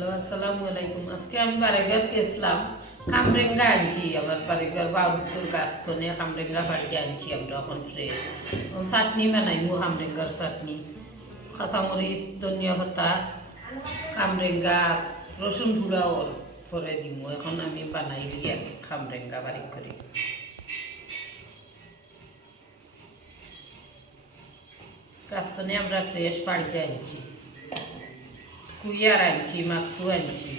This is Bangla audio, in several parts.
হ্যালো, আসসালামু আলাইকুম। আজকে আমি বারেগার গেছিলাম, কামরেঙ্গা আনছি। আমার বারেগার বাবুর গাছ তো নিয়ে কামরেঙ্গা বাড়িতে আনছি আমরা এখন ফ্রেশ। চাটনি বানাইমু, কামরেঙ্গার চাটনি, কাঁচামরিচ, ধনিয়া পাতা, কামরেঙ্গা, রসুন গুঁড়াও করে দিমু। এখন আমি বানাই দিয়ে কামরেঙ্গা বাড়ি করি। গাছ তো নিয়ে আমরা ফ্রেশ বাড়িতে আনছি, কুইয়ার আনছি, মাছও আনছি।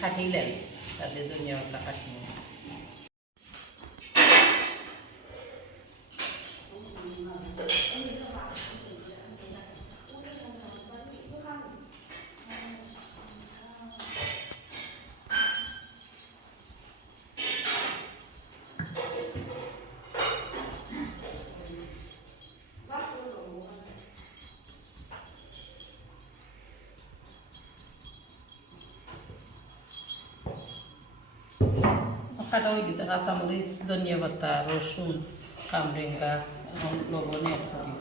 কাটিলেন তাদের ধনিয়া পাতা কাটিয়ে কাটা হয়ে গেছে। কাঁচামরিচ, ধনিয়া পাতা, রসুন, কামরেঙ্গা এবং লবণ অ্যাড করি।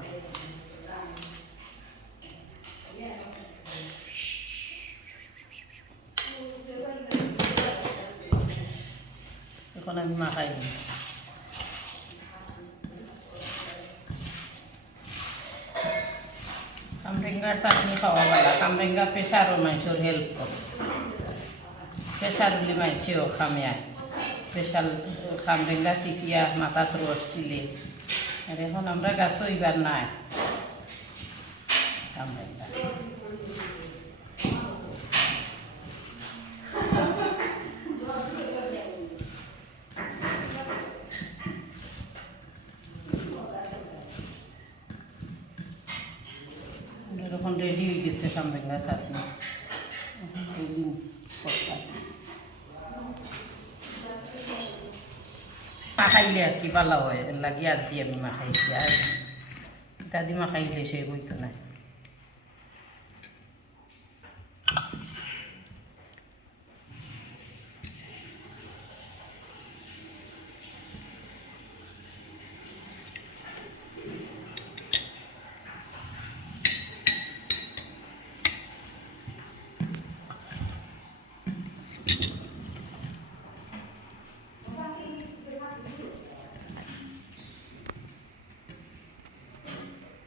এখন আমি মাখাই দিই। কামরেঙ্গার চাটনি খাওয়া ভালো। কামরেঙ্গা প্রেশারও মানুষের হেল্প করে। প্রেশার বলে মানুষেও খামিয়া স্পেশাল কামরেঙ্গা চিপিয়া মাথাত রস দিলে। আর এখন আমরা গাছ হইবার নাই কামরেঙ্গা। এখন রেডি হয়ে গেছে কামরেঙ্গা চাটনি। মাখাইলে আর কি ভালো হয়, এর লাগে আর দিয়ে আমি মাখাইছি। আর দাদি মাখাইলে সে বইতো না।